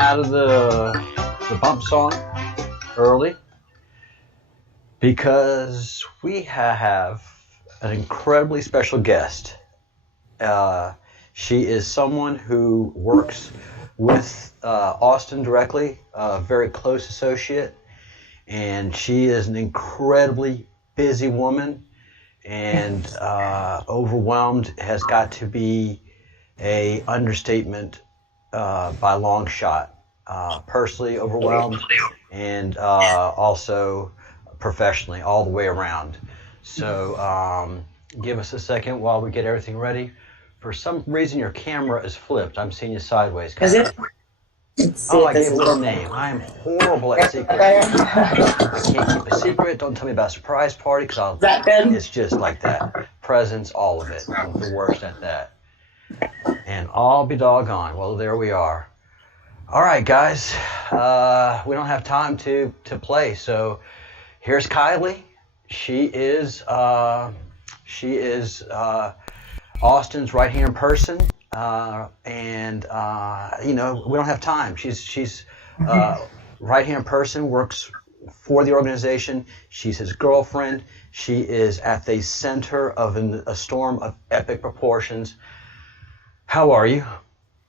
out of the bump song early because we have an incredibly special guest. She is someone who works with Austin directly, a very close associate, and she is an incredibly busy woman, and overwhelmed has got to be a understatement by a long shot. Personally overwhelmed and also professionally, all the way around. So give us a second while we get everything ready. For some reason, your camera is flipped. I'm seeing you sideways. Is it? Oh, I gave away the name. I am horrible at secrets. I can't keep a secret. Don't tell me about a surprise party because it's just like that. Presents, all of it. I'm the worst at that. And I'll be doggone. Well, there we are. All right, guys. We don't have time to play. So here's Kylie. She is Austin's right-hand person. And you know, we don't have time. She's right-hand person, works for the organization. She's his girlfriend. She is at the center of a storm of epic proportions. How are you?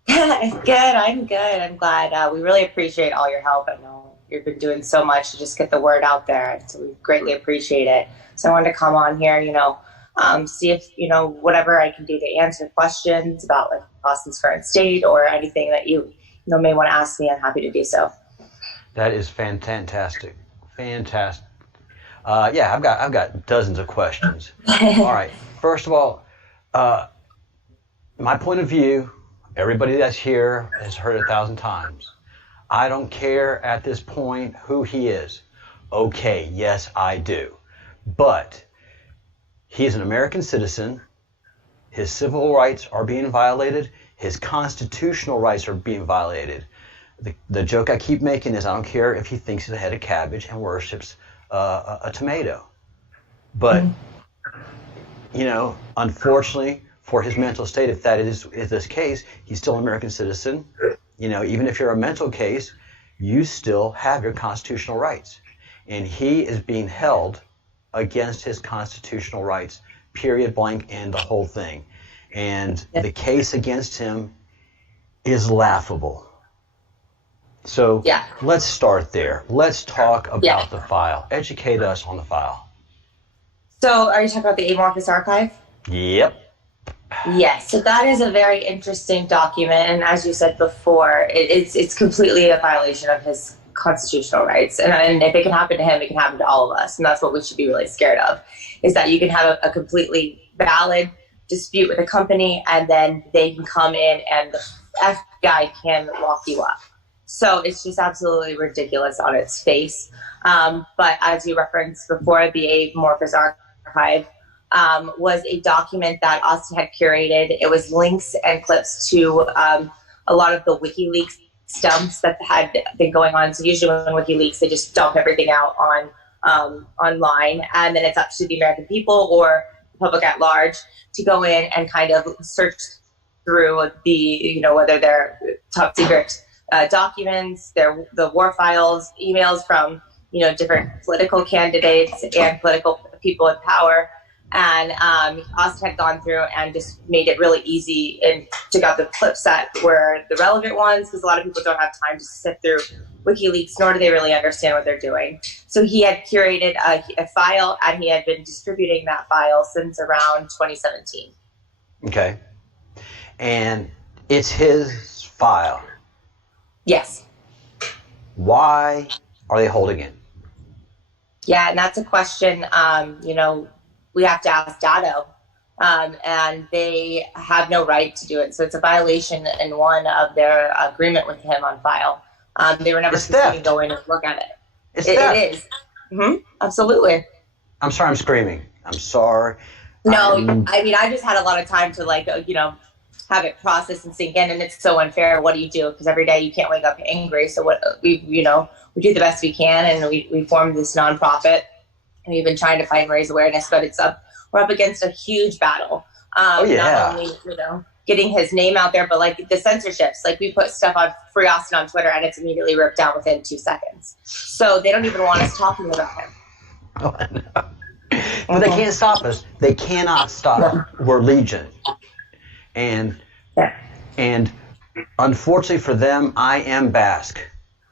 Good. I'm good. I'm glad. We really appreciate all your help. I know you've been doing so much to just get the word out there, so we greatly appreciate it. So I wanted to come on here, see if, whatever I can do to answer questions about like Austin's current state or anything that you may want to ask me. I'm happy to do so. That is fantastic. Fantastic. Yeah, I've got dozens of questions. All right. First of all, my point of view, everybody that's here has heard 1,000 times. I don't care at this point who he is. Okay, yes, I do. But he's an American citizen. His civil rights are being violated. His constitutional rights are being violated. The joke I keep making is I don't care if he thinks he's a head of cabbage and worships a tomato. But, unfortunately, for his mental state, if that is this case, he's still an American citizen. Even if you're a mental case, you still have your constitutional rights. And he is being held against his constitutional rights, period, blank, and the whole thing. And the case against him is laughable. So let's start there. Let's talk about the file. Educate us on the file. So are you talking about the Amorphous Archive? Yep. Yes, so that is a very interesting document, and as you said before, it's completely a violation of his constitutional rights, and if it can happen to him, it can happen to all of us, and that's what we should be really scared of, is that you can have a completely valid dispute with a company, and then they can come in and the FBI can lock you up. So it's just absolutely ridiculous on its face. But as you referenced before, the Amorphous Archive was a document that Austin had curated. It was links and clips to a lot of the WikiLeaks dumps that had been going on. So usually when WikiLeaks, they just dump everything out on online, and then it's up to the American people or the public at large to go in and kind of search through the, whether they're top secret documents, the war files, emails from, different political candidates and political people in power. And Austin had gone through and just made it really easy and took out the clips that were the relevant ones, because a lot of people don't have time to sift through WikiLeaks, nor do they really understand what they're doing. So he had curated a file, and he had been distributing that file since around 2017. Okay. And it's his file. Yes. Why are they holding it? Yeah, and that's a question, we have to ask Dado, and they have no right to do it. So it's a violation in one of their agreement with him on file. They were never supposed to go in and look at it. It is. Mm-hmm. Absolutely. I'm sorry I'm screaming. I'm sorry. No, I just had a lot of time to have it process and sink in, and it's so unfair. What do you do? Because every day you can't wake up angry. So what we do the best we can, and we formed this nonprofit. And we've been trying to fight and raise awareness, but we're up against a huge battle Oh Not yeah. only, getting his name out there, but like the censorships, like we put stuff on Free Austin on Twitter and it's immediately ripped down within 2 seconds. So they don't even want us talking about him. Oh, no. But they can't stop us. They cannot stop. We're legion. And Yeah. and unfortunately for them, I am Basque.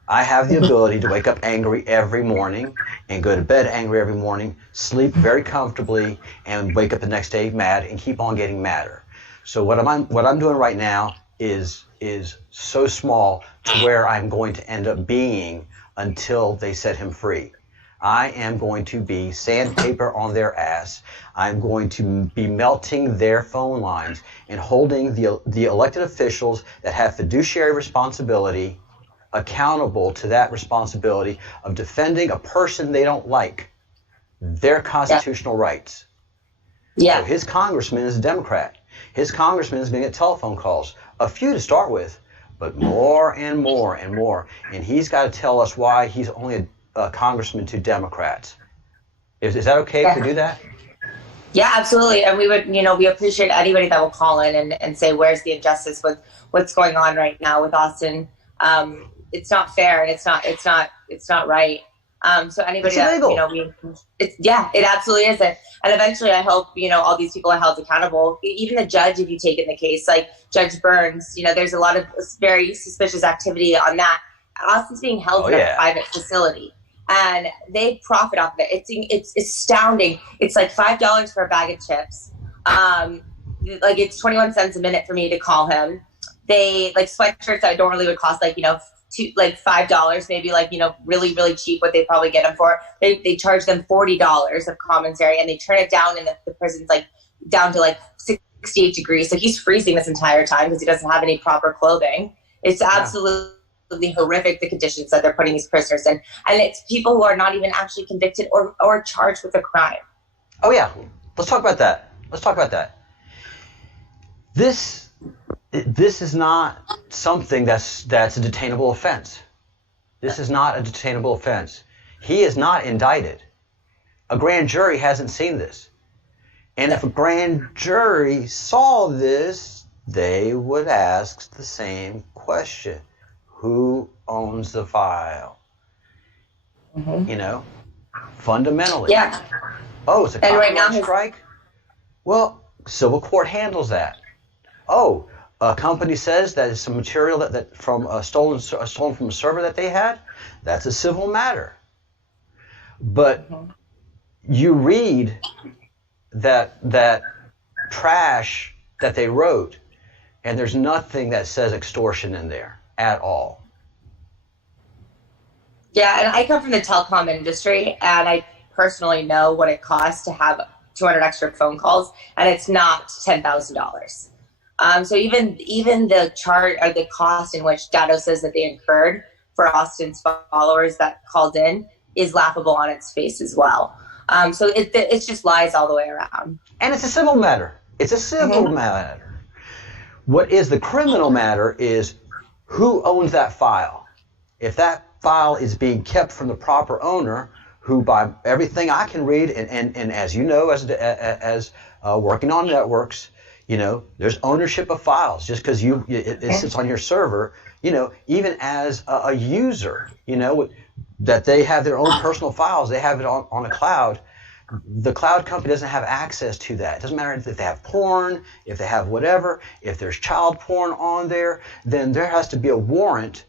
I have the ability to wake up angry every morning and go to bed angry every morning, sleep very comfortably, and wake up the next day mad and keep on getting madder. So what I'm doing right now is so small to where I'm going to end up being until they set him free. I am going to be sandpaper on their ass. I'm going to be melting their phone lines and holding the elected officials that have fiduciary responsibility accountable to that responsibility of defending a person they don't like, their constitutional rights. Yeah. So his congressman is a Democrat. His congressman is going to get telephone calls, a few to start with, but more and more and more. And he's got to tell us why he's only a congressman to Democrats. Is that okay if we do that? Yeah, absolutely. And we would, we appreciate anybody that will call in and say, where's the injustice with what's going on right now with Austin? It's not fair and it's not right. So anybody that, it absolutely isn't. And eventually I hope, all these people are held accountable. Even the judge, if you take in the case, like Judge Burns, there's a lot of very suspicious activity on that. Austin's being held in a private facility. And they profit off of it. It's astounding. It's like $5 for a bag of chips. Like it's 21 cents a minute for me to call him. They like sweatshirts that normally would cost like $5, maybe like really really cheap. What they probably get them for. They charge them $40 of commissary, and they turn it down in the prison's like down to like 68 degrees. So he's freezing this entire time because he doesn't have any proper clothing. It's absolutely horrific, the conditions that they're putting these prisoners in, and it's people who are not even actually convicted or charged with a crime. Oh yeah, let's talk about that. This is not something that's a detainable offense. This is not a detainable offense. He is not indicted. A grand jury hasn't seen this, and if a grand jury saw this, they would ask the same question. Who owns the file? Fundamentally. Yeah. Oh, it's a copyright strike? Well, civil court handles that. Oh, a company says that it's some material that from stolen from a server that they had. That's a civil matter. But you read that trash that they wrote, and there's nothing that says extortion in there at all. Yeah, and I come from the telecom industry, and I personally know what it costs to have 200 extra phone calls, and it's not $10,000. So even the charge or the cost in which Dado says that they incurred for Austin's followers that called in is laughable on its face as well. So it's just lies all the way around. And it's a civil matter. It's a civil matter. What is the criminal matter is who owns that file. If that file is being kept from the proper owner, who by everything I can read, and as you know, as working on networks, there's ownership of files. Just because it sits on your server, even as a user, that they have their own personal files, they have it on a cloud. The cloud company doesn't have access to that. It doesn't matter if they have porn, if they have whatever, if there's child porn on there, then there has to be a warrant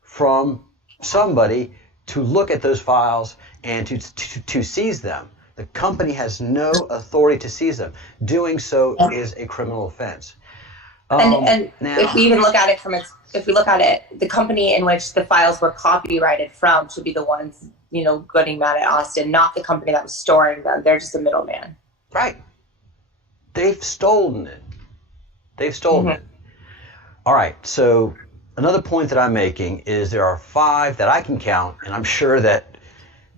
from somebody to look at those files and to seize them. The company has no authority to seize them. Doing so is a criminal offense. And if we even look at it the company in which the files were copyrighted from should be the ones, getting mad at Austin, not the company that was storing them. They're just a middleman. Right. They've stolen it. All right. So another point that I'm making is there are 5 that I can count, and I'm sure that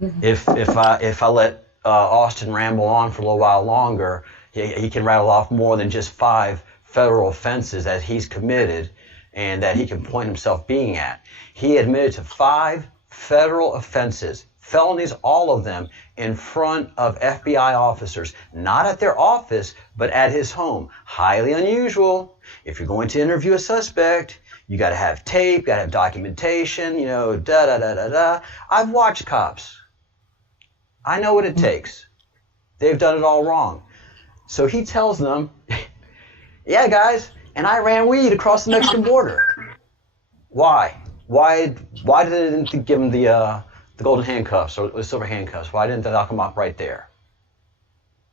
if I let Austin ramble on for a little while longer, he can rattle off more than just 5 federal offenses that he's committed and that he can point himself being at. He admitted to 5 federal offenses, felonies, all of them, in front of FBI officers, not at their office, but at his home. Highly unusual. If you're going to interview a suspect, you got to have tape, got to have documentation, da-da-da-da-da. I've watched cops. I know what it takes. They've done it all wrong. So he tells them, yeah, guys, and I ran weed across the Mexican border. Why? Why did they didn't give him the golden handcuffs or the silver handcuffs? Why didn't they lock him up right there?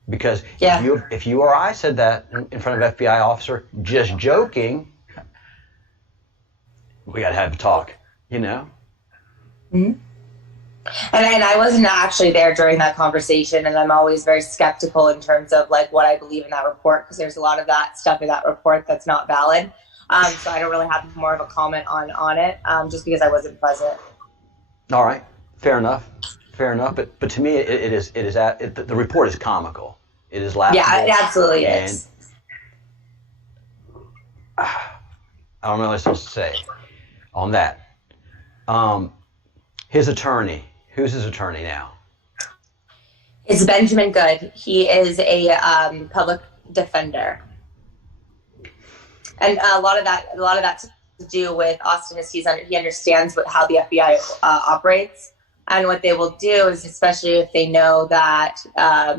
Because if you or I said that in front of an FBI officer, just joking, we got to have a talk, Mm-hmm. And I wasn't actually there during that conversation, and I'm always very skeptical in terms of like what I believe in that report, because there's a lot of that stuff in that report that's not valid. So I don't really have more of a comment on it, just because I wasn't present. All right, fair enough. But to me, the report is comical. It is laughable. Yeah, it absolutely is. I don't know what I'm supposed to say on that. His attorney. Who's his attorney now? It's Benjamin Good. He is a public defender, and a lot of that to do with Austin is he understands how the FBI operates, and what they will do is, especially if they know that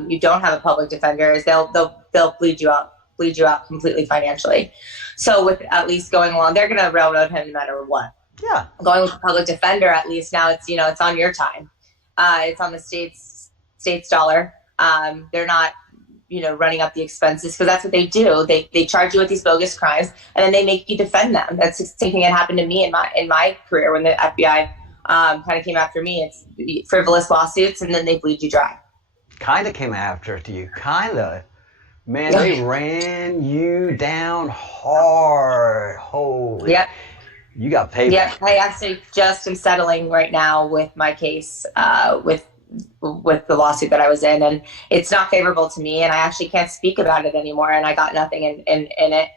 you don't have a public defender, is they'll bleed you out completely financially. So with at least going along, they're going to railroad him no matter what. Yeah. Going with a public defender, at least now it's on your time. It's on the state's dollar. They're not, running up the expenses, because that's what they do. They charge you with these bogus crimes, and then they make you defend them. That's the same thing that happened to me in my career when the FBI kind of came after me. It's frivolous lawsuits, and then they bleed you dry. Kind of came after you. Kind of. Man, they ran you down hard. Holy. Yep. You got paid. Yeah, I actually just am settling right now with my case with the lawsuit that I was in, and it's not favorable to me, and I actually can't speak about it anymore, and I got nothing in it.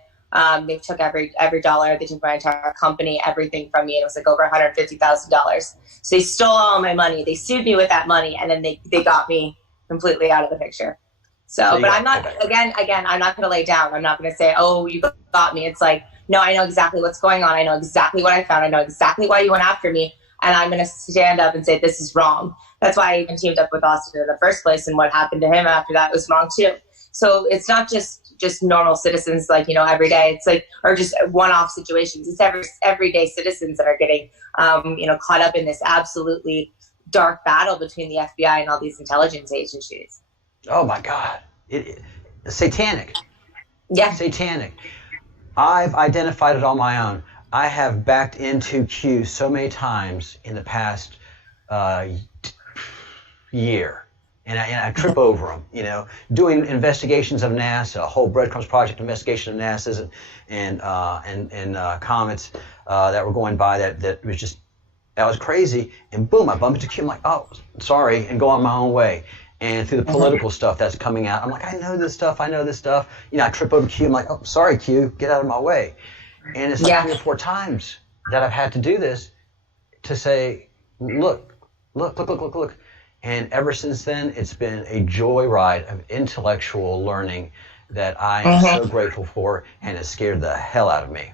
They took every dollar. They took my entire company, everything from me, and it was like over $150,000. So they stole all my money. They sued me with that money, and then they got me completely out of the picture. So but I'm not, again, I'm not going to lay down. I'm not going to say, oh, you got me. It's like, no, I know exactly what's going on. I know exactly what I found. I know exactly why you went after me. And I'm going to stand up and say, this is wrong. That's why I even teamed up with Austin in the first place. And what happened to him after that was wrong too. So it's not just normal citizens, like, every day. It's like, or just one-off situations. It's everyday citizens that are getting, caught up in this absolutely dark battle between the FBI and all these intelligence agencies. Oh my God. Satanic. Yeah. Satanic. I've identified it on my own. I have backed into Q so many times in the past year, and I trip over them. Doing investigations of NASA, a whole Breadcrumbs project investigation of NASA's and comets that were going by. That was crazy. And boom, I bump into Q. I'm like, oh, sorry, and go on my own way. And through the political stuff that's coming out, I'm like, I know this stuff. I trip over Q. I'm like, oh, sorry, Q, get out of my way. And it's like 3 or 4 times that I've had to do this to say, look. And ever since then, it's been a joyride of intellectual learning that I am so grateful for, and it scared the hell out of me.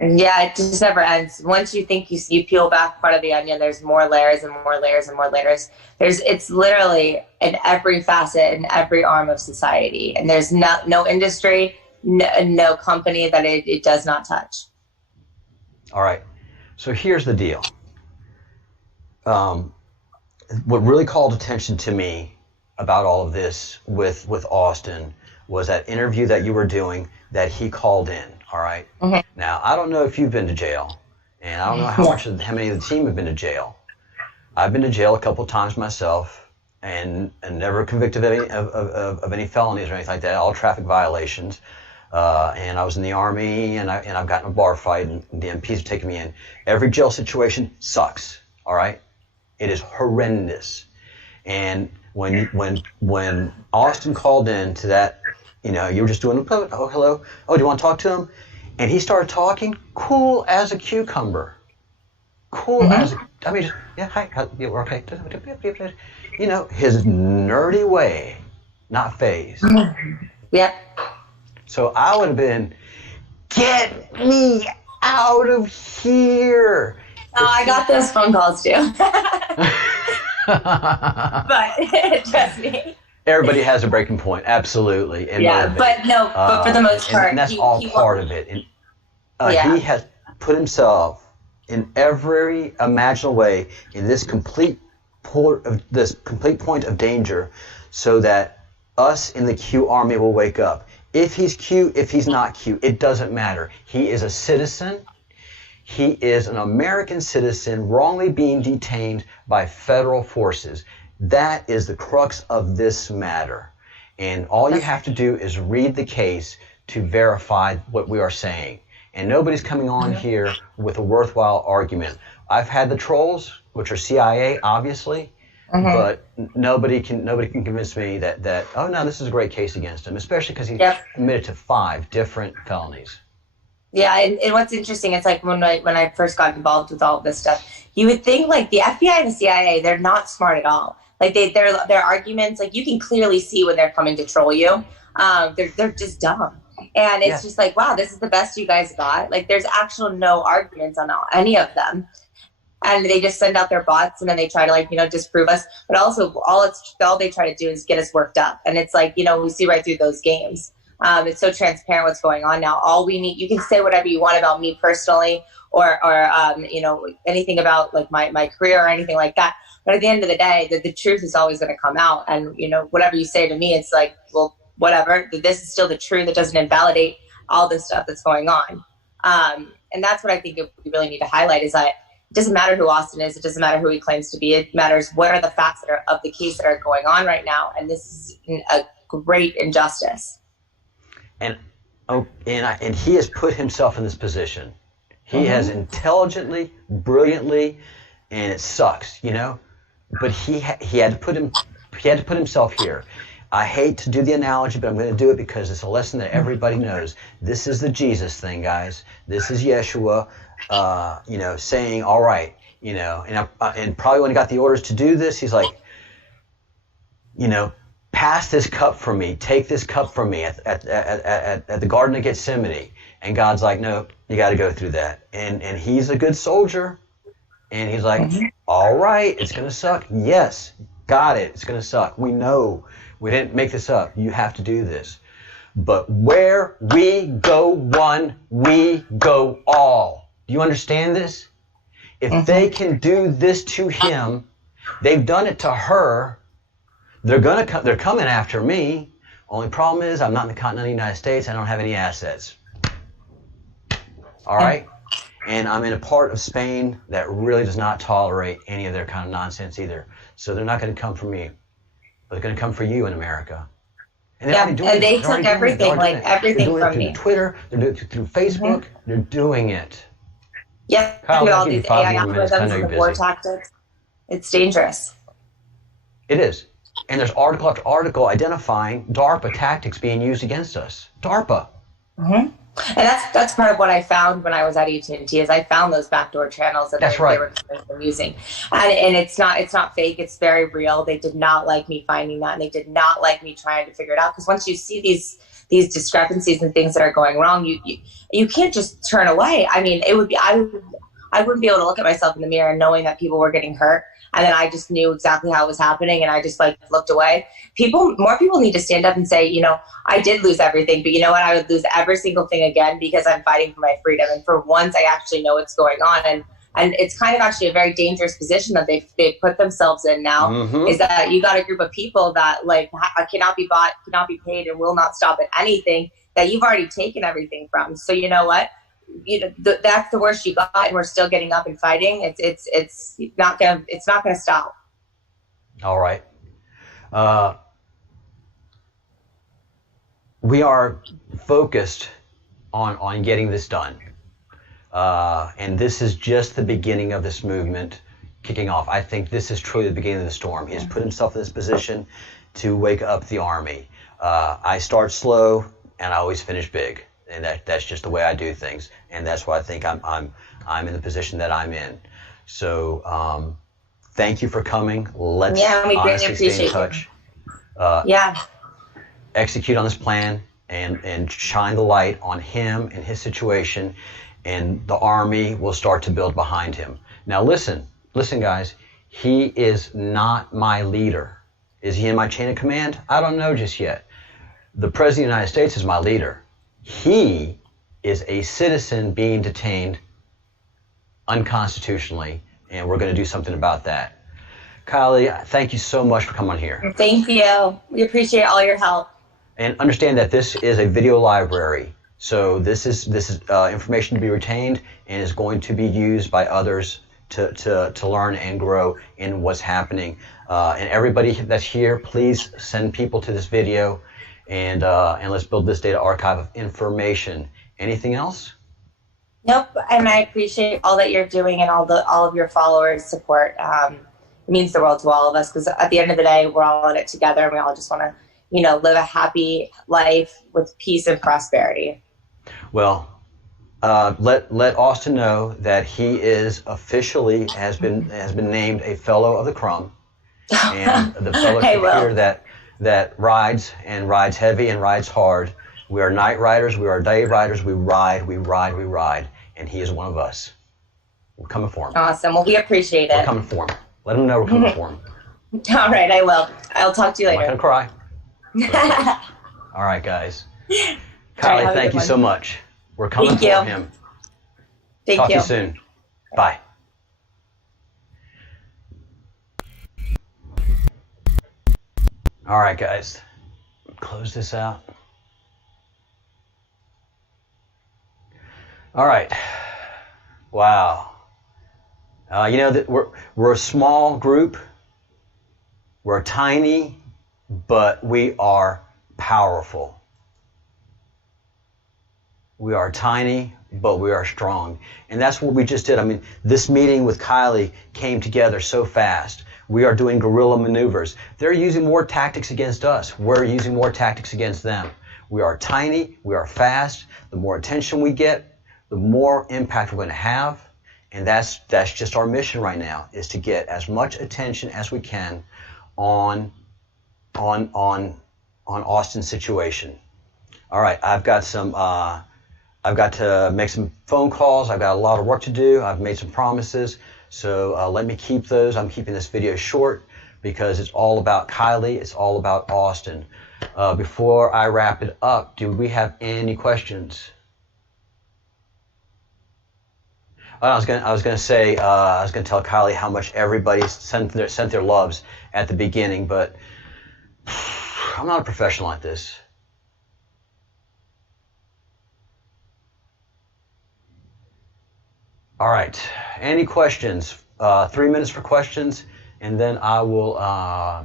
Yeah, it just never ends. Once you think you peel back part of the onion, there's more layers and more layers and more layers. It's literally in every facet, in every arm of society. And there's no industry, no company that it does not touch. All right. So here's the deal. What really called attention to me about all of this with Austin was that interview that you were doing that he called in. All right. Mm-hmm. Now, I don't know if you've been to jail, and I don't know how many of the team have been to jail. I've been to jail a couple of times myself, and never convicted of any felonies or anything like that. All traffic violations. And I was in the Army, and I've gotten a bar fight, and the MPs have taken me in. Every jail situation sucks. All right. It is horrendous. And when Austin called in to that, you were just doing, oh, hello. Oh, do you want to talk to him? And he started talking, cool as a cucumber. cool as, I mean, just, yeah, hi, you okay? You know, his nerdy way, not phased. Yep. So I would have been, get me out of here. Oh, I got those phone calls too. But trust me. Everybody has a breaking point, absolutely. And yeah, but no, but for the most part, and that's all part of it. And he has put himself in every imaginable way in this complete point of danger, so that us in the Q army will wake up. If he's Q, if he's not Q, it doesn't matter. He is a citizen. He is an American citizen wrongly being detained by federal forces. That is the crux of this matter. And all you have to do is read the case to verify what we are saying. And nobody's coming on here with a worthwhile argument. I've had the trolls, which are CIA, obviously, but nobody can convince me that oh no, this is a great case against him, especially because he's admitted to 5 different felonies. Yeah, and what's interesting, it's like when I first got involved with all of this stuff, you would think like the FBI and the CIA, they're not smart at all. Like their arguments, like you can clearly see when they're coming to troll you. They're just dumb. And it's just like, wow, this is the best you guys got. Like there's actual no arguments on any of them. And they just send out their bots and then they try to disprove us. But also all they try to do is get us worked up. And it's like, we see right through those games. It's so transparent what's going on now. All we need, you can say whatever you want about me personally or anything about like my career or anything like that. But at the end of the day, the truth is always going to come out. And, whatever you say to me, it's like, well, whatever. This is still the truth. It doesn't invalidate all this stuff that's going on. And that's what I think we really need to highlight is that it doesn't matter who Austin is. It doesn't matter who he claims to be. It matters what are the facts that are of the case that are going on right now. And this is a great injustice. And he has put himself in this position. He has intelligently, brilliantly, and it sucks, But he had to put himself here. I hate to do the analogy, but I'm going to do it because it's a lesson that everybody knows. This is the Jesus thing, guys. This is Yeshua, saying, all right, and probably when he got the orders to do this, he's like, pass this cup from me, take this cup from me at the Garden of Gethsemane. And God's like, no, you got to go through that. And he's a good soldier. And he's like, all right, it's going to suck. Yes, got it. It's going to suck. We know. We didn't make this up. You have to do this. But where we go one, we go all. Do you understand this? If they can do this to him, they've done it to her. They're coming after me. Only problem is I'm not in the continental United States. I don't have any assets. All right? And I'm in a part of Spain that really does not tolerate any of their kind of nonsense either. So they're not going to come for me. But they're going to come for you in America. And they took everything, everything from me. They're doing it through Twitter. They're doing it through Facebook. They're doing it. Yeah, all these AI algorithms and the war tactics. It's dangerous. It is. And there's article after article identifying DARPA tactics being used against us. DARPA. And that's part of what I found when I was at AT&T is I found those backdoor channels that they were using. And it's not fake. It's very real. They did not like me finding that, and they did not like me trying to figure it out. Because once you see these discrepancies and things that are going wrong, you can't just turn away. I mean, it would be I wouldn't be able to look at myself in the mirror knowing that people were getting hurt. And then I just knew exactly how it was happening, and I just looked away. More people need to stand up and say, I did lose everything, but you know what? I would lose every single thing again because I'm fighting for my freedom. And for once, I actually know what's going on. And it's kind of actually a very dangerous position that they've put themselves in now, is that you got a group of people that cannot be bought, cannot be paid, and will not stop at anything that you've already taken everything from. So you know what? That's the worst you got, and we're still getting up and fighting. It's not gonna stop. All right. We are focused on getting this done, and this is just the beginning of this movement kicking off. I think this is truly the beginning of the storm. He has put himself in this position to wake up the army. I start slow, and I always finish big. And that's just the way I do things, and that's why I think I'm in the position that I'm in. So thank you for coming. Let's we greatly honestly stay in appreciate touch. Yeah. Execute on this plan and shine the light on him and his situation, and the army will start to build behind him. Now listen, guys, he is not my leader. Is he in my chain of command? I don't know just yet. The President of the United States is my leader. He is a citizen being detained unconstitutionally, and we're going to do something about that. Kylie, thank you so much for coming on here. Thank you. We appreciate all your help. And understand that this is a video library, so this is information to be retained and is going to be used by others to learn and grow in what's happening. And everybody that's here, please send people to this video, and let's build this data archive of information. Anything else? Nope. And I appreciate all that you're doing and all of your followers' support. It means the world to all of us, because at the end of the day, we're all in it together, and we all just want to, live a happy life with peace and prosperity. Well, let Austin know that he is officially has been named a fellow of the Crumb, and the fellowship here that rides heavy and rides hard. We are night riders. We are day riders. We ride, and he is one of us. We're coming for him. Awesome. Well, we appreciate it. We're coming for him. Let him know we're coming for him. All right, I will. I'll talk to you later. I'm not gonna cry. All right, guys. Kylie, thank you so much. We're coming for him. Talk to you soon. Bye. All right, guys. Close this out. All right. Wow. That we're a small group. We're tiny, but we are powerful. We are tiny, but we are strong. And that's what we just did. I mean, this meeting with Kylie came together so fast. We are doing guerrilla maneuvers. They're using more tactics against us. We're using more tactics against them. We are tiny. We are fast. The more attention we get, the more impact we're going to have. And that's just our mission right now, is to get as much attention as we can on Austin's situation. All right, I've got to make some phone calls. I've got a lot of work to do. I've made some promises, so let me keep those. I'm keeping this video short because it's all about Kylie. It's all about Austin. Before I wrap it up, do we have any questions? I was gonna tell Kylie how much everybody sent their loves at the beginning, but I'm not a professional at this. All right. Any questions? 3 minutes for questions, and then I will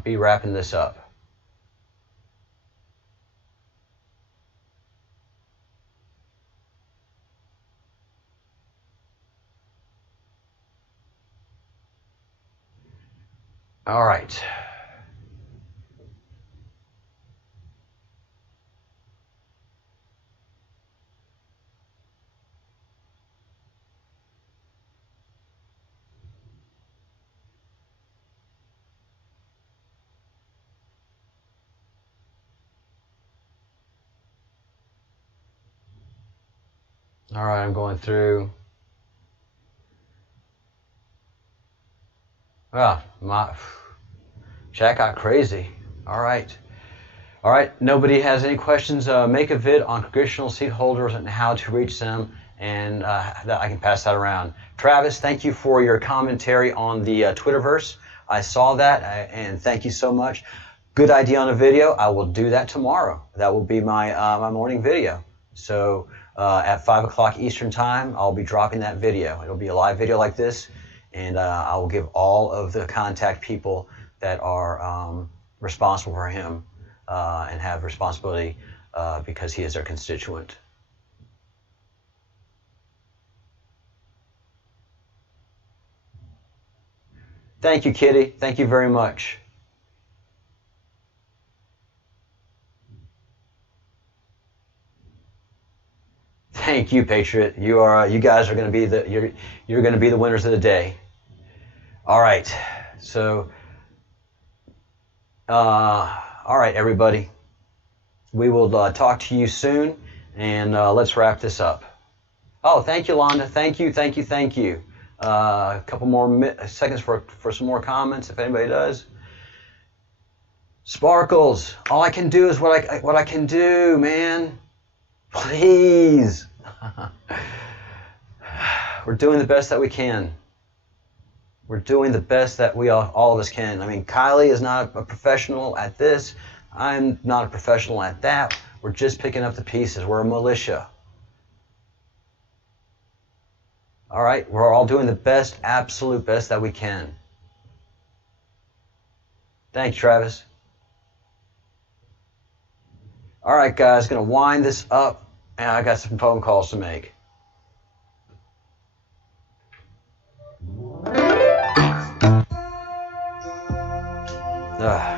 be wrapping this up. All right. All right, I'm going through. My chat got crazy. All right. Nobody has any questions. Make a vid on congressional seat holders and how to reach them, and that I can pass that around. Travis, thank you for your commentary on the Twitterverse. I saw that, and thank you so much. Good idea on a video. I will do that tomorrow. That will be my my morning video. So at 5 o'clock Eastern time, I'll be dropping that video. It'll be a live video like this, and I will give all of the contact people that are responsible for him and have responsibility because he is their constituent. Thank you, Kitty. Thank you very much. Thank you, Patriot. You guys are going to be you're going to be the winners of the day. All right. So, all right, everybody. We will talk to you soon, and let's wrap this up. Oh, thank you, Londa. Thank you. A couple more seconds for some more comments, if anybody does. Sparkles, all I can do is what I can do, man. Please. We're doing the best that we can. We're doing the best that we all of us can. I mean, Kylie is not a professional at this. I'm not a professional at that. We're just picking up the pieces. We're a militia. All right? We're all doing the best, absolute best that we can. Thanks, Travis. All right, guys, going to wind this up, and I got some phone calls to make. Ugh.